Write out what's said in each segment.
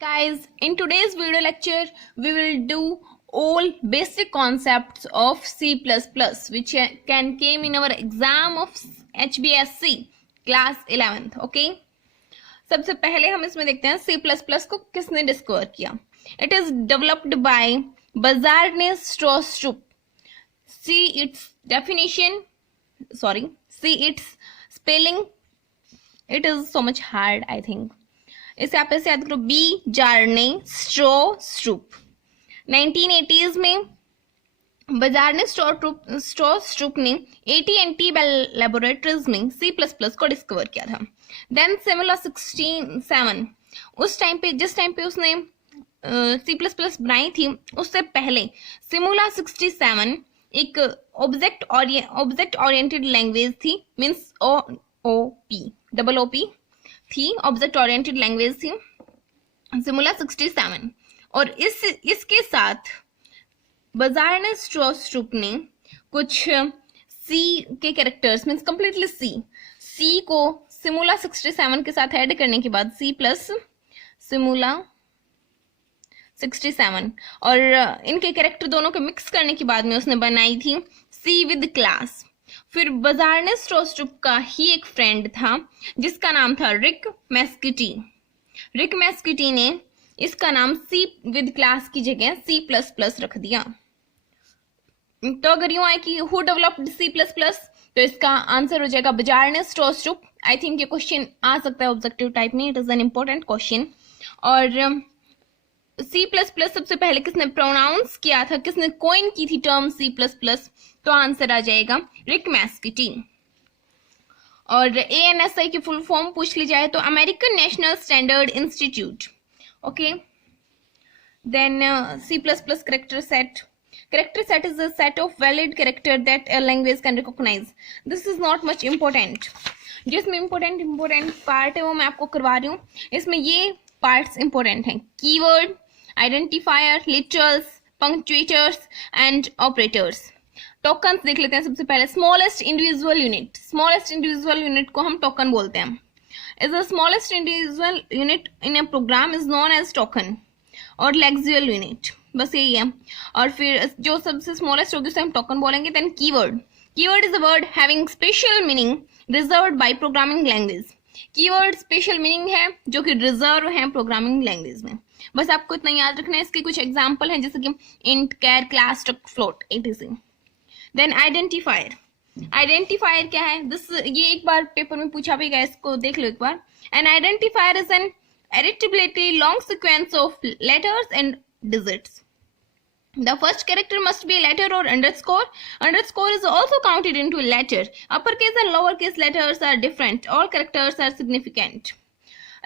Guys, in today's video lecture, we will do all basic concepts of C++ which can came in our exam of HBSC class 11th. Okay. सबसे पहले हम इसमें देखते हैं C++ को किसने discover किया. It is developed by Bazarnes-Stroustrup. See its definition. Sorry. See its spelling. It is so much hard, I think. इसे आप ऐसे याद करो, बी जार्ने स्ट्रोस्ट्रुप. 1980s में बाजारने स्ट्रोस्ट्रुप ने AT&T लैबोरेटरीज में C++ को डिस्कवर किया था. देन सिमुला 67, उस टाइम पे जिस टाइम पे उसने C++ बनाई थी, उससे पहले सिमुला 67 एक ऑब्जेक्ट ओरिएंटेड लैंग्वेज थी. मीन्स OOP थी, ऑब्जेक्ट ओरिएंटेड लैंग्वेज थी सिमुला 67. और इसके साथ बाजारनेस स्ट्रोस्ट्रुप ने कुछ सी के कैरेक्टर्स मीन्स कंप्लीटली सी को सिमुला 67 के साथ ऐड करने के बाद C प्लस सिमुला 67 और इनके कैरेक्टर दोनों के मिक्स करने के बाद में उसने बनाई थी C विद क्लास. फिर बाजारनेस स्ट्रोस्ट्रुप का ही एक फ्रेंड था जिसका नाम था रिक मैस्किटी. रिक मैस्किटी ने इसका नाम C विद क्लास की जगह C++ रख दिया. तो अगर यूं आए कि हु डेवलप्ड C++, तो इसका आंसर हो जाएगा बाजारनेस स्ट्रोस्ट्रुप. आई थिंक ये क्वेश्चन आ सकता है ऑब्जेक्टिव टाइप में. It is an important question. और C++ सबसे पहले किसने प्रोनाउंस किया था, किसने कॉइन की थी टर्म C++, तो आंसर आ जाएगा रिक मैस्किटी. और ANSI की फुल फॉर्म पूछ ली जाए तो American national standard institute. Okay. Then C++ character set. Character set is a set of valid character that a language can recognize. This is not much important. जिसमें important part है वो मैं आपको करवा रही हूँ. इसमें ये पार्ट्स इंपॉर्टेंट हैं. Keyword, identifier, literals, punctuators and operators. Tokens देख लेते हैं सबसे पहले. स्मॉलेस्ट इंडिविजुअल यूनिट को हम टोकन बोलते हैं. Is the smallest individual unit in a program is known as token और लेक्सिकल यूनिट. बस यही है. और फिर जो सबसे स्मॉलेस्ट होगी उसे हम टोकन बोलेंगे. Then keyword is a word having special meaning reserved by programming language. Keyword special meaning है जो कि रिजर्व है प्रोग्रामिंग लैंग्वेज में. बस आपको इतना याद रखना है. इसके कुछ एग्जांपल हैं जैसे कि int, char, class, struct, float, etc. Then identifier क्या है? ये एक बार पेपर में पूछा भी गया, इसको देख लो एक बार. An identifier is an arithmetically long sequence of letters and digits. The first character must be a letter or underscore. Underscore is also counted into a letter. Uppercase and lowercase letters are different. All characters are significant.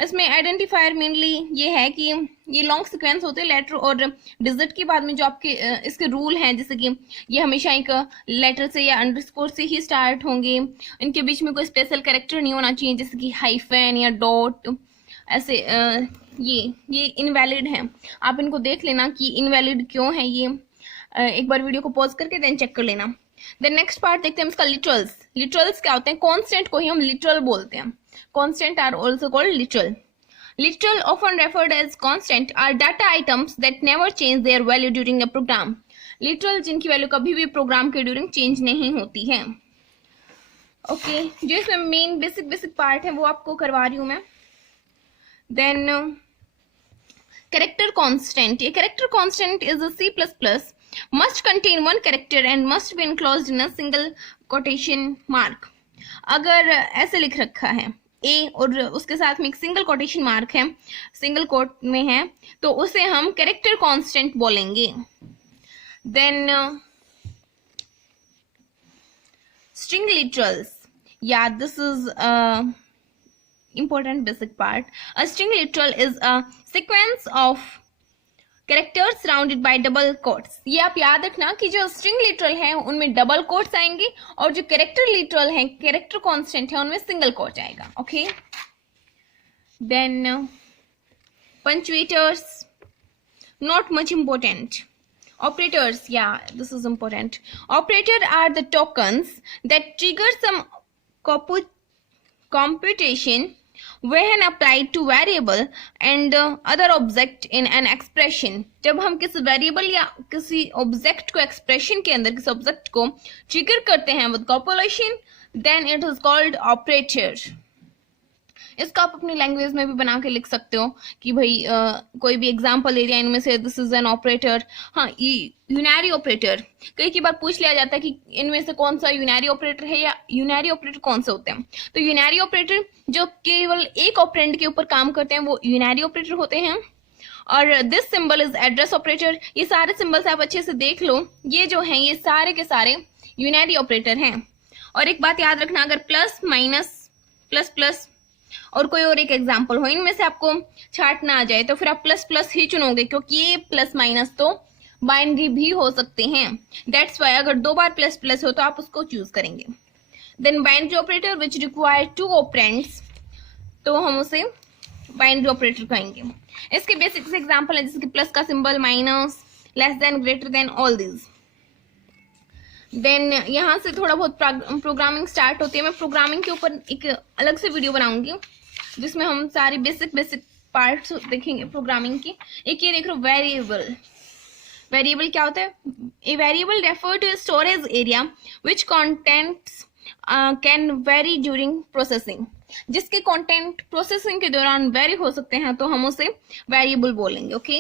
इसमें identifier mainly ये है कि ये long sequence होते हैं letter और digit के बाद में जो आपके इसके रूल हैं, जैसे कि ये हमेशा एक लेटर से या अंडरस्कोर से ही स्टार्ट होंगे. इनके बीच में कोई स्पेशल कैरेक्टर नहीं होना चाहिए जैसे कि हाइफन या डॉट. ऐसे ये इनवैलिड हैं. आप इनको देख लेना कि इनवैलिड क्यों है. ये एक बार वीडियो को पॉज करके देन चेक कर लेना. देन नेक्स्ट पार्ट देखते हैं इसका लिटरल्स क्या होते हैं? कॉन्स्टेंट को ही हम लिटरल बोलते हैं. Constant are also called literal. Literal, often referred as constant, are data items that never change their value during a program. Literal जिनकी वैल्यू कभी भी प्रोग्राम के ड्यूरिंग चेंज नहीं होती है. ओके. जो इसमें मेन बेसिक पार्ट है वो आपको करवा रही हूँ मैं. Then character constant. ये character constant is a C++ must contain one character and must be enclosed in a single quotation mark. अगर ऐसे लिख रखा है ए और उसके साथ में एक सिंगल कोटेशन मार्क है, सिंगल कोट में है, तो उसे हम कैरेक्टर कांस्टेंट बोलेंगे. Then string literals. या this is important basic part. A string literal is a sequence of characters surrounded by double quotes. ये आप याद रखना कि जो string literal है उनमें double quotes आएंगे और जो character literal है, character constant है, उनमें single quote आएगा. Okay. Then punctuators, not much important. Operators, yeah, this is important. Operators are the tokens that trigger some computation when applied to variable and other object in an expression, जब हम किसी variable या किसी object को expression के अंदर किसी object को ट्रिगर करते हैं with copulation, then it is called operator. इसका आप अपनी लैंग्वेज में भी बना के लिख सकते हो कि भाई कोई भी एग्जांपल दे दिया इनमें से, दिस इज एन ऑपरेटर। हाँ, यूनरी ऑपरेटर कई बार पूछ लिया जाता है कि इनमें से कौन सा यूनरी ऑपरेटर है या यूनरी ऑपरेटर कौन से होते हैं। तो यूनरी ऑपरेटर जो केवल एक ऑपरेंड के ऊपर काम करते हैं वो यूनरी ऑपरेटर होते हैं। और this symbol is address operator. ये सारे सिंबल्स आप अच्छे से देख लो, ये जो हैं ये सारे के सारे यूनरी ऑपरेटर हैं। और एक बात याद रखना, अगर प्लस माइनस प्लस प्लस और कोई और एक एग्जाम्पल हो, इनमें से आपको छाट ना आ जाए तो फिर आप प्लस प्लस ही चुनोगे, क्योंकि ये प्लस माइनस तो बाइनरी भी हो सकते हैं। दैट्स वाई अगर 2 बार प्लस प्लस हो तो आप उसको चूज करेंगे। Then binary operator which require 2 operands, तो हम उसे बाइनरी ऑपरेटर कहेंगे। इसके बेसिक एग्जाम्पल है जैसे कि प्लस का symbol, minus, less than, greater than, all these. Then यहाँ से थोड़ा बहुत प्रोग्रामिंग स्टार्ट होती है। मैं प्रोग्रामिंग के ऊपर एक अलग से वीडियो बनाऊंगी जिसमें हम सारे बेसिक पार्ट्स देखेंगे प्रोग्रामिंग की। एक ये देख लो, वेरिएबल। वेरिएबल क्या होता है? A variable refer to storage area which contents can vary during processing, जिसके कंटेंट प्रोसेसिंग के दौरान वेरी हो सकते हैं तो हम उसे वेरिएबल बोलेंगे। ओके,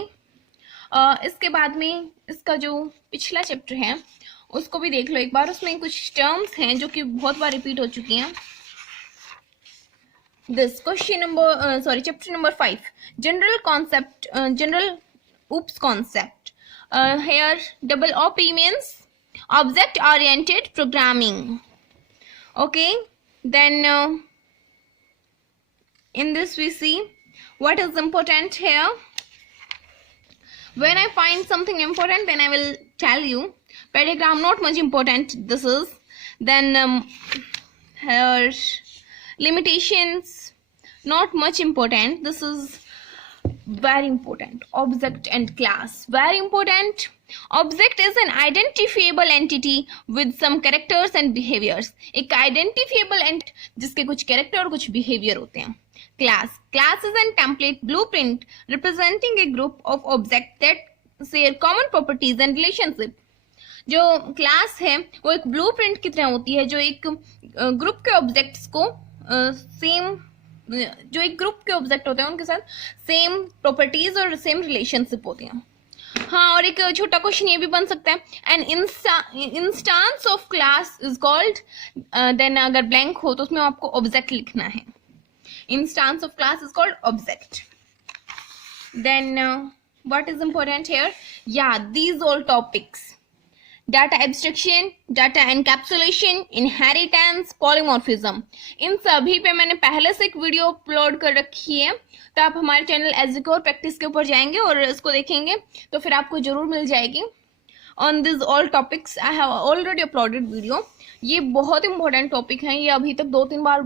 इसके बाद में इसका जो पिछला चैप्टर है उसको भी देख लो एक बार। उसमें कुछ टर्म्स हैं जो कि बहुत बार रिपीट हो चुकी हैं। This question number chapter number 5, general concept, general oops concept. Here double OP means object oriented programming. Okay, then in this we see what is important here. When I find something important then I will tell you. Paragraph not much important this is. Then here limitations not much important, this is very important. Object and class, very important. Object is an identifiable entity with some characters and behaviors. एक identifiable entity जिसके कुछ character और कुछ behavior होते हैं। Class is a template blueprint representing a group of objects that share common properties and relationship. जो class है वो एक ब्लूप्रिंट की तरह होती है जो एक ग्रुप के ऑब्जेक्ट्स को जो एक ग्रुप के ऑब्जेक्ट होते हैं उनके साथ सेम प्रॉपर्टीज और सेम रिलेशनशिप होती हैं। हाँ, और एक छोटा क्वेश्चन ये भी बन सकता है, an instance of class is called, then अगर ब्लैंक हो तो उसमें आपको ऑब्जेक्ट लिखना है। Instance of class is called object. Then what is important here, या these all topics, data abstraction, data encapsulation, inheritance, polymorphism, इन सभी पे मैंने पहले से एक वीडियो अपलोड कर रखी है। तो आप हमारे चैनल एजुकोर प्रैक्टिस के ऊपर जाएंगे और इसको देखेंगे तो फिर आपको जरूर मिल जाएगी। On this all topics I have already uploaded video. ये बहुत इंपॉर्टेंट टॉपिक हैं, ये अभी तक 2-3 बार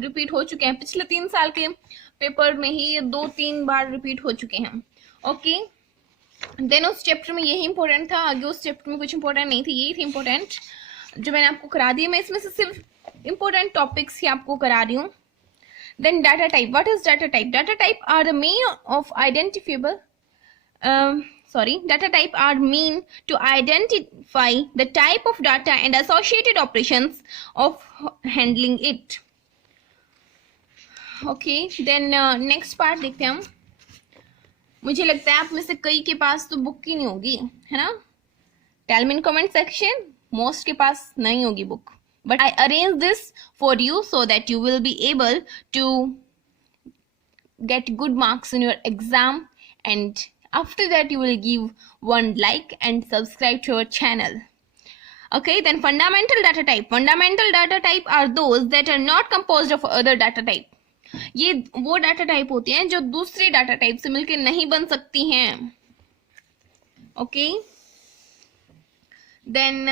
रिपीट हो चुके हैं। पिछले 3 साल के पेपर में ही ये 2-3 बार रिपीट हो चुके हैं। ओके, देन उस चैप्टर में यही इंपॉर्टेंट था, आगे उस चैप्टर में कुछ इंपॉर्टेंट नहीं थी, यही थी इंपॉर्टेंट जो मैंने आपको करा दी। मैं इसमें से सिर्फ इंपॉर्टेंट टॉपिक्स ही आपको करा रही हूँ। Then data type, what is data type? Data type are the mean of identifiable data type are mean to identify the type of data and associated operations of handling it. Okay, then next part देखते हैं हम। मुझे लगता है आप में से कई के पास तो बुक ही नहीं होगी, है ना? Tell me in comment section, most के पास नहीं होगी book, but I arrange this for you so that you will be able to get good marks in your exam, and after that you will give 1 like and subscribe to our channel. Okay, then fundamental data type. Fundamental data type are those that are not composed of other data type. ये वो data type होती हैं जो दूसरे data type से मिलकर नहीं बन सकती हैं। ओके, देन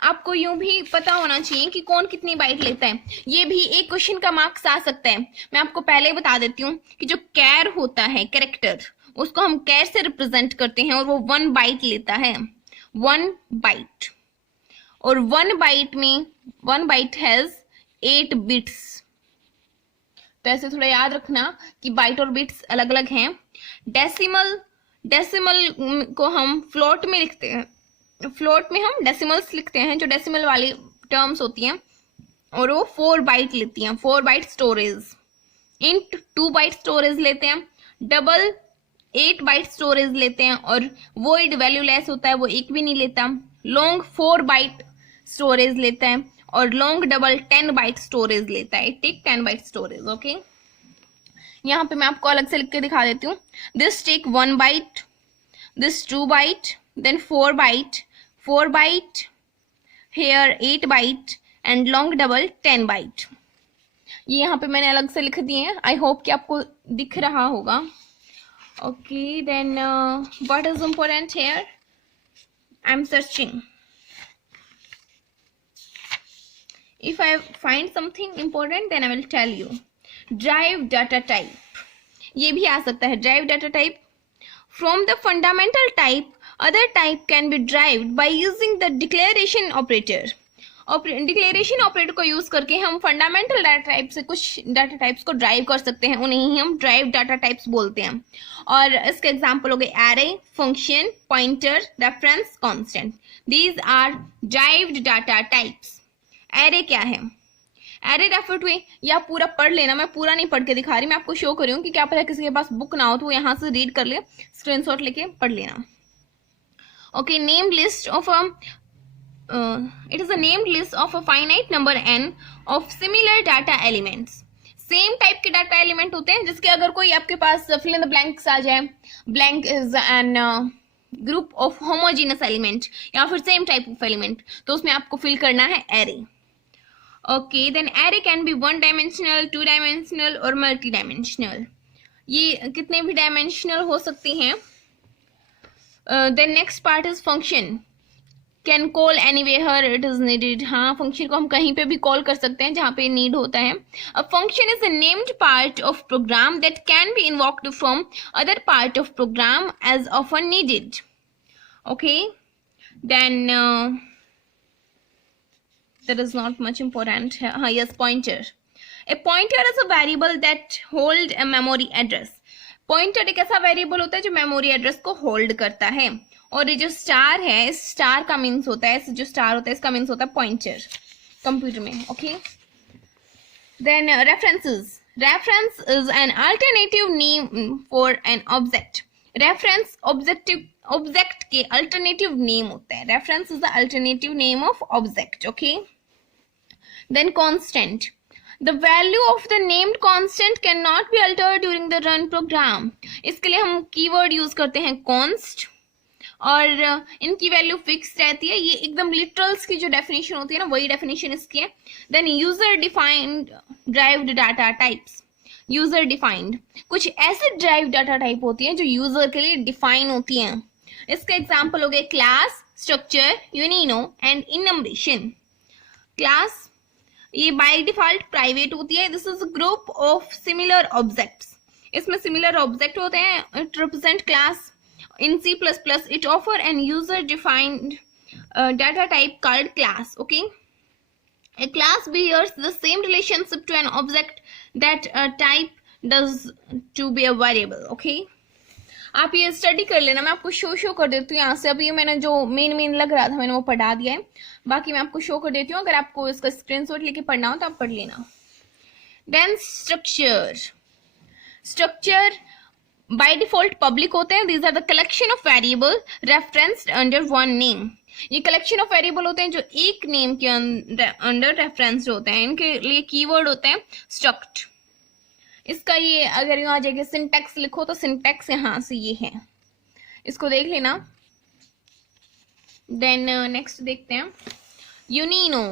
आपको यूं भी पता होना चाहिए कि कौन कितनी बाइट लेता है। ये भी एक क्वेश्चन का मार्क्स आ सकता है। मैं आपको पहले ही बता देती हूँ कि जो कैर होता है, कैरेक्टर, उसको हम कैर से रिप्रेजेंट करते हैं और वो 1 बाइट लेता है, 1 बाइट। और 1 बाइट में 1 बाइट हैज 8 बिट्स। तो ऐसे थोड़ा याद रखना कि बाइट और बिट्स अलग अलग हैं। डेसिमल, डेसिमल को हम फ्लोट में लिखते हैं, फ्लोट में हम डेसिमल्स लिखते हैं, जो डेसिमल वाली टर्म्स होती हैं, और वो 4 बाइट लेती हैं, 4 byte storage. Int 2 byte storage लेते हैं, डबल 8 बाइट स्टोरेज लेते हैं, और वॉइड वैल्यूलेस होता है वो एक भी नहीं लेता। लॉन्ग 4 बाइट स्टोरेज लेता है, और लॉन्ग डबल 10 बाइट स्टोरेज लेता है। Take 10 bite storage. ओके, यहाँ पे मैं आपको अलग से लिख के दिखा देती हूँ। This take 1 byte, this 2 byte, then 4 byte, 4 byte, here 8 byte, and long double 10 byte. ये यहाँ पे मैंने अलग से लिख दिए हैं, आई होप कि आपको दिख रहा होगा। Okay, then what is important here, I am searching, if I find something important then I will tell you. Derived data type, ये भी आ सकता है derived data type. From the fundamental type, other type can be derived by using the declaration operator. Declaration operator को use करके हम fundamental data type से कुछ data types को ड्राइव कर सकते हैं, उन्हें ही हम ड्राइव डाटा टाइप्स बोलते हैं। और इसके एग्जांपल हो गए array, function, pointer, reference, constant. These are derived data types. Array क्या है, एरे रेफर टू, या पूरा पढ़ लेना, मैं पूरा नहीं पढ़ के दिखा रही, मैं आपको शो कर रही हूँ कि क्या पता किसी के पास बुक ना हो तो वो यहाँ से रीड कर ले, स्क्रीनशॉट लेके पढ़ लेना। Okay, name list of a it is a named list of a finite number n of similar data elements. Same type के डाटा एलिमेंट होते हैं जिसके अगर कोई आपके पास फिल इन द ब्लैंक्स आ जाए, blank is an group of homogeneous element या फिर सेम टाइप ऑफ एलिमेंट, तो उसमें आपको फिल करना है array. Okay, then array can be 1 dimensional, 2 dimensional और मल्टी डायमेंशनल। ये कितने भी डायमेंशनल हो सकती हैं। Then next part is function, can call anywhere it is needed. हाँ, फंक्शन को हम कहीं पे भी कॉल कर सकते हैं जहाँ पे नीड होता है। A function is a named part of program that can be invoked from other part of program as often needed. Okay, then that is not much important. Yes, pointer. A pointer is a variable that hold a memory address. Pointer एक ऐसा variable होता है जो memory address को hold करता है। और ये जो स्टार है, इस स्टार का मीन्स होता है, जो स्टार होता है इसका मीन्स होता है पॉइंटर कंप्यूटर में। Okay, then references, reference is an alternative name for an object. Reference object के अल्टरनेटिव नेम होता है। Reference is the alternative name of object. Okay, then constant, the value of the named constant cannot be altered during the run program. इसके लिए हम keyword use करते हैं const, और इनकी वैल्यू फिक्स रहती है। ये एकदम लिटरल्स की जो डेफिनेशन होती है ना, वही डेफिनेशन इसकी है। Then user defined derived data types. User defined, कुछ ऐसे ड्राइव डाटा टाइप होती हैं जो यूजर के लिए डिफाइन होती हैं। इसके एग्जाम्पल हो गए क्लास, स्ट्रक्चर, यूनिनो एंड इनम्बरेशन। क्लास ये बाय डिफॉल्ट प्राइवेट होती है। This is a group of similar objects. इसमें सिमिलर ऑब्जेक्ट होते हैं। It represent class. In C++, it offer an user-defined data type called class. Okay, a class bears the same relationship to an object that a type does to be a variable. Okay, आप ये study कर लेना, मैं आपको show कर देती हूँ यहाँ से। अभी मैंने जो मेन लग रहा था मैंने वो पढ़ा दिया है, बाकी मैं आपको शो कर देती हूँ। अगर आपको इसका स्क्रीनशॉट लेके पढ़ना हो तो आप पढ़ लेना। Then structure, structure by default public होते हैं। These are the collection of variable referenced under one name. ये कलेक्शन ऑफ वेरिएबल होते हैं जो एक नेम के अंडर रेफरेंस्ड होते हैं। इनके लिए कीवर्ड होते हैं स्ट्रक्ट। इसका ये अगर यहाँ जगह सिंटैक्स लिखो तो सिंटैक्स यहाँ से ये है, इसको देख लेना। देन नेक्स्ट देखते हैं यूनिनो।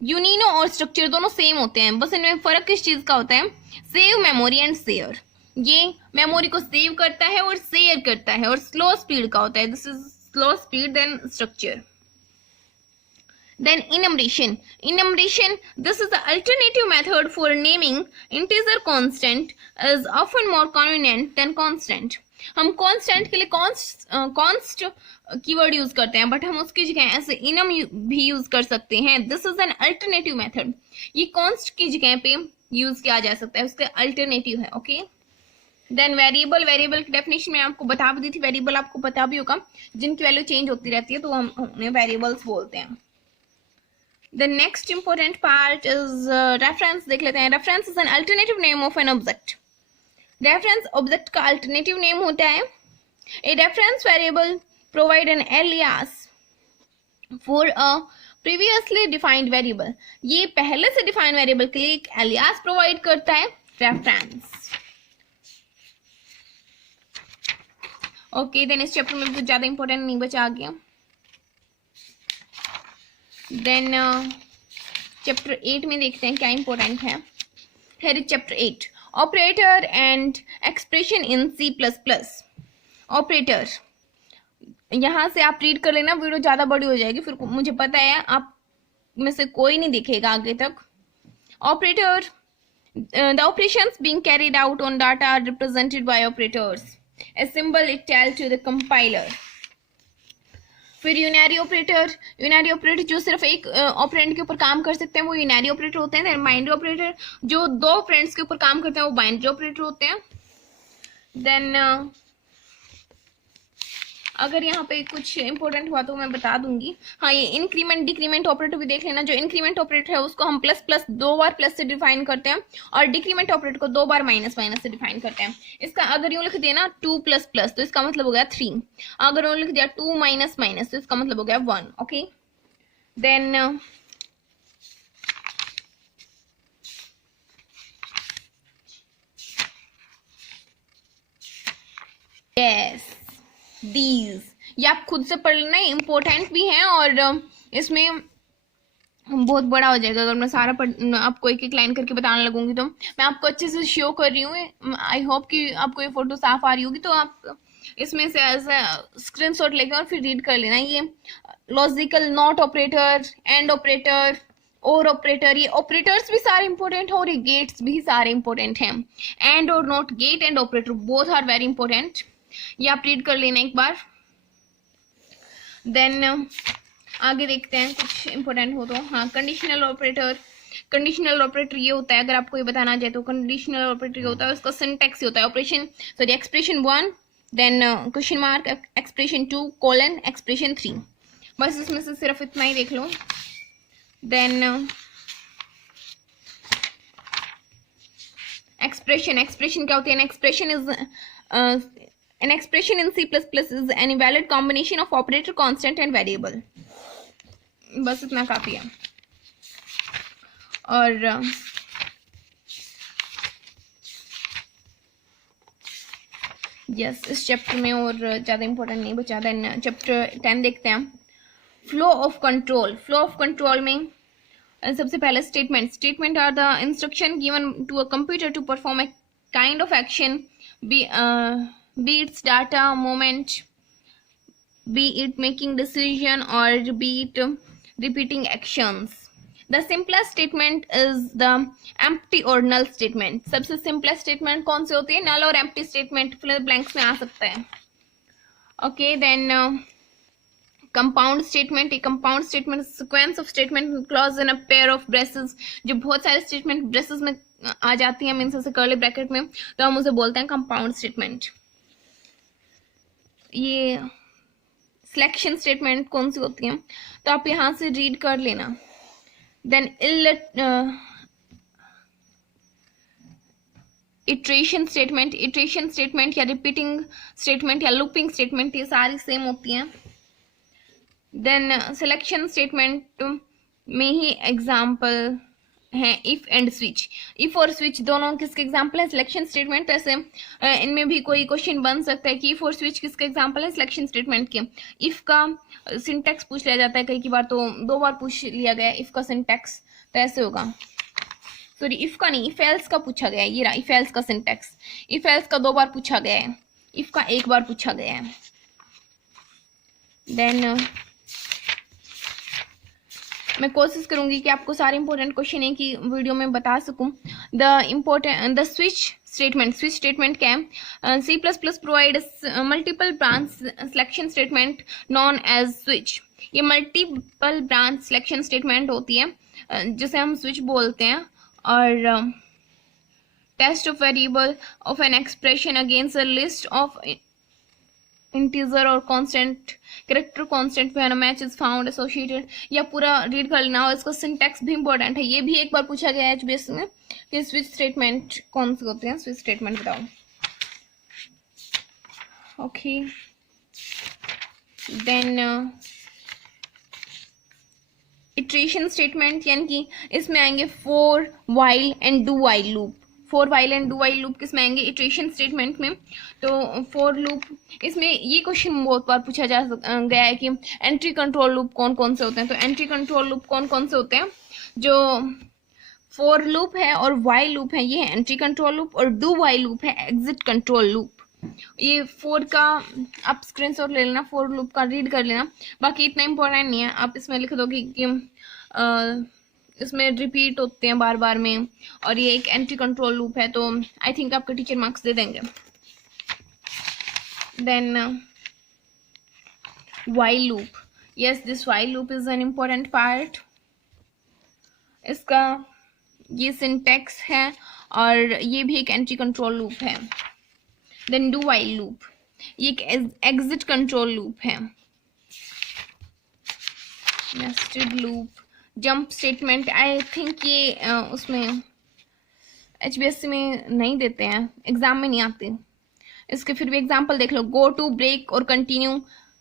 यूनिनो और स्ट्रक्चर दोनों सेम होते हैं, बस इनमें फर्क किस चीज का होता है, सेव मेमोरी एंड शेयर। ये मेमोरी को सेव करता है और शेयर करता है, और स्लो स्पीड का होता है। This is slow speed then structure. Then enumeration. Enumeration, this is the alternative method for naming integer constant, is often more convenient than constant. हम constant के लिए const कीवर्ड यूज करते हैं, बट हम उसकी जगह ऐसे enum भी यूज कर सकते हैं। This is an alternative method. ये const की जगह पे यूज किया जा सकता है, उसके अल्टरनेटिव है। ओके, देन वेरिएबल, वेरिएबल की डेफिनेशन में आपको बता भी दी थी। वेरिएबल आपको पता भी होगा, जिनकी वैल्यू चेंज होती रहती है तो हम उन्हें वेरिएबल्स बोलते हैं। The next important part is reference. देख लेते हैं। Reference is an alternative name of an object. Reference object का अल्टरनेटिव नेम होता है। A reference variable provide an alias for a previously defined variable. ये पहले से डिफाइंड वेरिएबल के लिए एक एलियास प्रोवाइड करता है, रेफरेंस। ओके, देन इस चैप्टर में कुछ ज्यादा इंपॉर्टेंट नहीं बचा आगे। देन चैप्टर 8 में देखते हैं क्या इंपॉर्टेंट है। Here is chapter 8, operator and expression in C++। Operator, यहाँ से आप रीड कर लेना, वीडियो ज्यादा बड़ी हो जाएगी, फिर मुझे पता है आप में से कोई नहीं देखेगा आगे तक। Operator, the operations being carried out on data are represented by operators. A symbol it tell to the compiler. फिर यूनरी ऑपरेटर, यूनरी ऑपरेटर जो सिर्फ एक ऑपरेंड के ऊपर काम कर सकते हैं वो यूनरी ऑपरेटर होते हैं। बाइनरी ऑपरेटर जो दो ऑपरेंड्स के ऊपर काम करते हैं वो बाइनरी ऑपरेटर होते हैं। देन अगर यहाँ पे कुछ इंपॉर्टेंट हुआ तो मैं बता दूंगी। हाँ, ये इंक्रीमेंट डिक्रीमेंट ऑपरेटर भी देख लेना। जो इंक्रीमेंट ऑपरेटर है उसको हम प्लस प्लस 2 बार प्लस से डिफाइन करते हैं और डिक्रीमेंट ऑपरेटर को 2 बार माइनस माइनस से डिफाइन करते हैं। इसका अगर यूं लिख दिया ना 2 प्लस प्लस तो इसका मतलब हो गया 3। अगर यूं लिख दिया 2 माइनस माइनस तो इसका मतलब हो गया 1। ओके, देन यस दीज, ये आप खुद से पढ़ लेना, इम्पोर्टेंट भी है और इसमें बहुत बड़ा हो जाएगा अगर मैं सारा आपको एक एक लाइन करके बताने लगूंगी। तो मैं आपको अच्छे से शो कर रही हूँ। आई होप कि आपको ये फोटो साफ आ रही होगी, तो आप इसमें से ऐसा स्क्रीनशॉट लेके और फिर रीड कर लेना। ये logical, not operator, and operator और ऑपरेटर, ये ऑपरेटर्स भी सारे इंपॉर्टेंट है और ये गेट्स भी सारे इंपॉर्टेंट हैं। And or not, get and operator both are very important. ये आप रीड कर लेना एक बार। देन आगे देखते हैं कुछ इंपॉर्टेंट हो तो। हाँ, कंडीशनल ऑपरेटर। कंडीशनल ऑपरेटर ये होता है, अगर आपको ये बताना चाहे तो कंडीशनल ऑपरेटर ये होता है, उसका सिंटैक्स ये होता है operation, sorry expression 1, then question mark, expression 2, colon, expression 3। बस इसमें से सिर्फ इतना ही देख लो। देन एक्सप्रेशन, एक्सप्रेशन क्या होती है? An expression in C++ is an invalid combination of operator, constant and variable. बस इतना काफी है। और यस, इस चैप्टर में और ज्यादा इंपॉर्टेंट नहीं बचा। देन चैप्टर 10 देखते हैं, flow of control. Flow of control में सबसे पहले statement. Statement are the instruction given to a computer to perform a kind of action, be it data movement, be it making decision, or be it repeating actions. The simplest statement is the empty or null statement. सबसे simplest statement कौन से होती है? null और empty statement fill blanks में आ सकता है। Okay, then compound statement. एक compound statement sequence of statement clause in a pair of braces. जो बहुत सारे स्टेटमेंट ब्रेसेस में आ जाती हैं, मीन्स से कर्ली ब्रैकेट में, तो हम उसे बोलते हैं कंपाउंड स्टेटमेंट। ये सिलेक्शन स्टेटमेंट कौन सी होती है तो आप यहाँ से रीड कर लेना। Then iteration statement. Iteration statement या रिपीटिंग स्टेटमेंट या लूपिंग स्टेटमेंट, ये सारी सेम होती हैं। देन सिलेक्शन स्टेटमेंट में ही एग्जाम्पल है इफ एंड स्विच। इफ और स्विच दोनों किसके एग्जाम्पल है? Selection statement. ऐसे इनमें भी कोई क्वेश्चन बन सकता है कि इफ और स्विच किसके एग्जाम्पल है? सिलेक्शन स्टेटमेंट के। इफ का सिंटैक्स पूछ लिया जाता है कई बार, तो 2 बार पूछ लिया गया इफ का सिंटैक्स, तो ऐसे होगा। सॉरी, इफ का नहीं, इफ एल्स का पूछा गया है। ये रहा इफ एल्स का सिंटैक्स। इफ एल्स का 2 बार पूछा गया है, इफ का 1 बार पूछा गया है। देन मैं कोशिश करूंगी कि आपको सारे इंपॉर्टेंट क्वेश्चन है कि वीडियो में बता सकूं। The switch statement. Switch statement क्या है? C++ provide multiple branch selection statement known as switch. ये मल्टीपल ब्रांच सिलेक्शन स्टेटमेंट होती है जिसे हम स्विच बोलते हैं। और test of variable of an expression against a list of integer or constant character constant when a match is found associated. या पूरा रीड कर लेना, और इसका सिंटैक्स भी इंपॉर्टेंट है, ये भी एक बार पूछा गया है एचबीएस में कि स्विच स्टेटमेंट कौन से होते हैं, स्विच स्टेटमेंट बताओ. ओके, देन इटरेशन स्टेटमेंट, यानी कि इसमें आएंगे for while and do while loop. For while and do while loop किस में आएंगे, इटरेशन स्टेटमेंट में. तो फॉर लूप, इसमें ये क्वेश्चन बहुत बार पूछा जा गया है कि एंट्री कंट्रोल लूप कौन कौन से होते हैं. तो एंट्री कंट्रोल लूप कौन कौन से होते हैं, जो फॉर लूप है और वाइल लूप है ये है एंट्री कंट्रोल लूप, और डू वाइल लूप है एग्जिट कंट्रोल लूप. ये फोर का आप स्क्रीनशॉट ले लेना, फोर लूप का रीड कर लेना, बाकी इतना इंपॉर्टेंट नहीं है. आप इसमें लिख दोगे कि इसमें रिपीट होते हैं बार बार में, और ये एक एंट्री कंट्रोल लूप है, तो आई थिंक आपके टीचर मार्क्स दे देंगे. Then while loop, yes this while loop is an important part. इसका ये सिंटैक्स है और ये भी एक एंट्री कंट्रोल लूप है. देन डू वाइल लूप, ये एक एग्जिट कंट्रोल लूप है. Nested loop, jump statement, I think ये उसमें एचबीएससी में नहीं देते हैं, एग्जाम में नहीं आते इसके. फिर भी एग्जाम्पल देख लो, गो टू, ब्रेक और कंटिन्यू,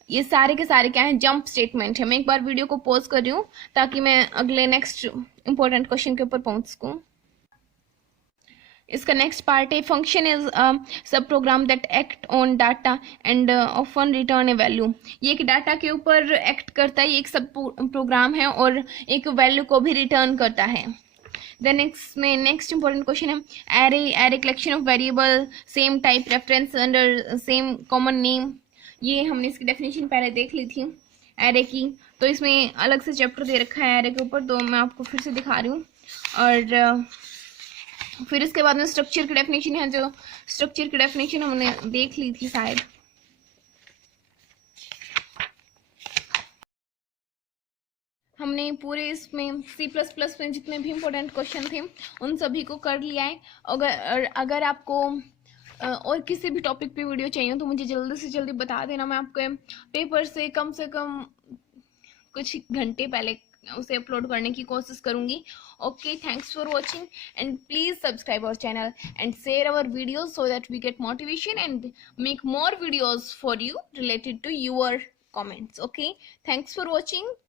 ये सारे के सारे क्या है, जंप स्टेटमेंट है. मैं एक बार वीडियो को पॉज कर रही हूँ ताकि मैं अगले नेक्स्ट इंपॉर्टेंट क्वेश्चन के ऊपर पहुंच सकूँ. इसका नेक्स्ट पार्ट है function is sub program that act on data and often return a value. ये एक डाटा के ऊपर एक्ट करता है, ये एक सब प्रोग्राम है और एक वैल्यू को भी रिटर्न करता है. देन नेक्स्ट इंपॉर्टेंट क्वेश्चन है array collection of variable same type reference under same common name. ये हमने इसकी डेफिनेशन पहले देख ली थी एरे की, तो इसमें अलग से चैप्टर दे रखा है एरे के ऊपर, तो मैं आपको फिर से दिखा रही हूँ. और फिर इसके बाद में स्ट्रक्चर की डेफिनेशन है, जो स्ट्रक्चर की डेफिनेशन हमने देख ली थी शायद. हमने पूरे इसमें C++ में जितने भी इम्पोर्टेंट क्वेश्चन थे उन सभी को कर लिया है. अगर आपको और किसी भी टॉपिक पे वीडियो चाहिए तो मुझे जल्दी से जल्दी बता देना, मैं आपके पेपर से कम कुछ घंटे पहले उसे अपलोड करने की कोशिश करूंगी. Okay, thanks for watching and please subscribe our channel and share our videos so that we get motivation and make more videos for you related to your comments. Okay, thanks for watching.